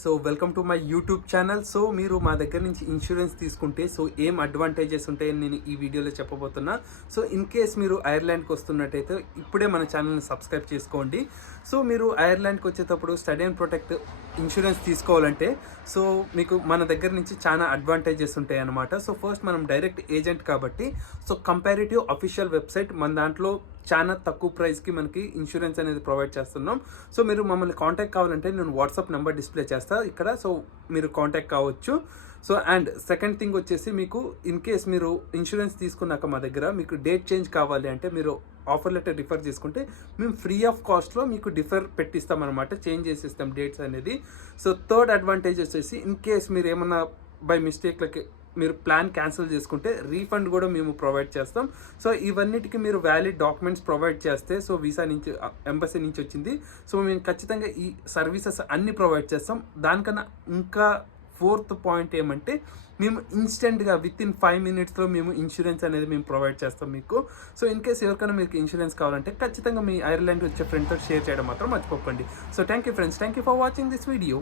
So welcome to my YouTube channel. So మీరు మా దగ్గర నుంచి ఇన్సూరెన్స్ తీసుకుంటే సో ఏం అడ్వాంటేజెస్ ఉంటాయని నేను ఈ వీడియోలో చెప్పబోతున్నా. సో ఇన్ కేస్ మీరు ఐర్లాండ్కి వస్తున్నట్టయితే ఇప్పుడే మన ఛానల్ని సబ్స్క్రైబ్ చేసుకోండి. సో మీరు ఐర్లాండ్కి వచ్చేటప్పుడు స్టడీ అండ్ ప్రొటెక్ట్ ఇన్సూరెన్స్ తీసుకోవాలంటే సో మీకు మన దగ్గర నుంచి చాలా అడ్వాంటేజెస్ ఉంటాయి అన్నమాట. సో ఫస్ట్ మనం డైరెక్ట్ ఏజెంట్ కాబట్టి సో కంపారిటివ్ అఫీషియల్ వెబ్సైట్ మన దాంట్లో చాలా తక్కువ ప్రైస్కి మనకి ఇన్సూరెన్స్ అనేది ప్రొవైడ్ చేస్తున్నాం. సో మీరు మమ్మల్ని కాంటాక్ట్ కావాలంటే నేను వాట్సాప్ నెంబర్ డిస్ప్లే చేస్తాను ఇక్కడ. సో మీరు కాంటాక్ట్ కావచ్చు. సో అండ్ సెకండ్ థింగ్ వచ్చేసి మీకు ఇన్ కేస్ మీరు ఇన్సూరెన్స్ తీసుకున్నాక మా దగ్గర మీకు డేట్ చేంజ్ కావాలి అంటే మీరు ఆఫర్ లెటర్ రిఫర్ చేసుకుంటే మేము ఫ్రీ ఆఫ్ కాస్ట్లో మీకు పెట్టిస్తాం అనమాట, చేంజ్ చేసేస్తాం డేట్స్ అనేది. సో థర్డ్ అడ్వాంటేజ్ వచ్చేసి ఇన్ కేస్ మీరు ఏమన్నా బై మిస్టేక్లకి మీరు ప్లాన్ క్యాన్సిల్ చేసుకుంటే రీఫండ్ కూడా మేము ప్రొవైడ్ చేస్తాం. సో ఇవన్నిటికీ మీరు వ్యాలిడ్ డాక్యుమెంట్స్ ప్రొవైడ్ చేస్తే సో వీసా నుంచి ఎంబసీ నుంచి వచ్చింది సో మేము ఖచ్చితంగా ఈ సర్వీసెస్ అన్నీ ప్రొవైడ్ చేస్తాం. దానికన్నా ఇంకా ఫోర్త్ పాయింట్ ఏమంటే మేము ఇన్స్టెంట్గా విత్ ఇన్ 5 minutesలో మేము ఇన్సూరెన్స్ అనేది మేము ప్రొవైడ్ చేస్తాం మీకు. సో ఇన్ కేస్ ఎవరికైనా మీకు ఇన్సూరెన్స్ కావాలంటే ఖచ్చితంగా మీ ఐర్లాండ్ వచ్చే ఫ్రెండ్తో షేర్ చేయడం మాత్రం మర్చిపోకండి. So thank you friends, thank you for watching this video.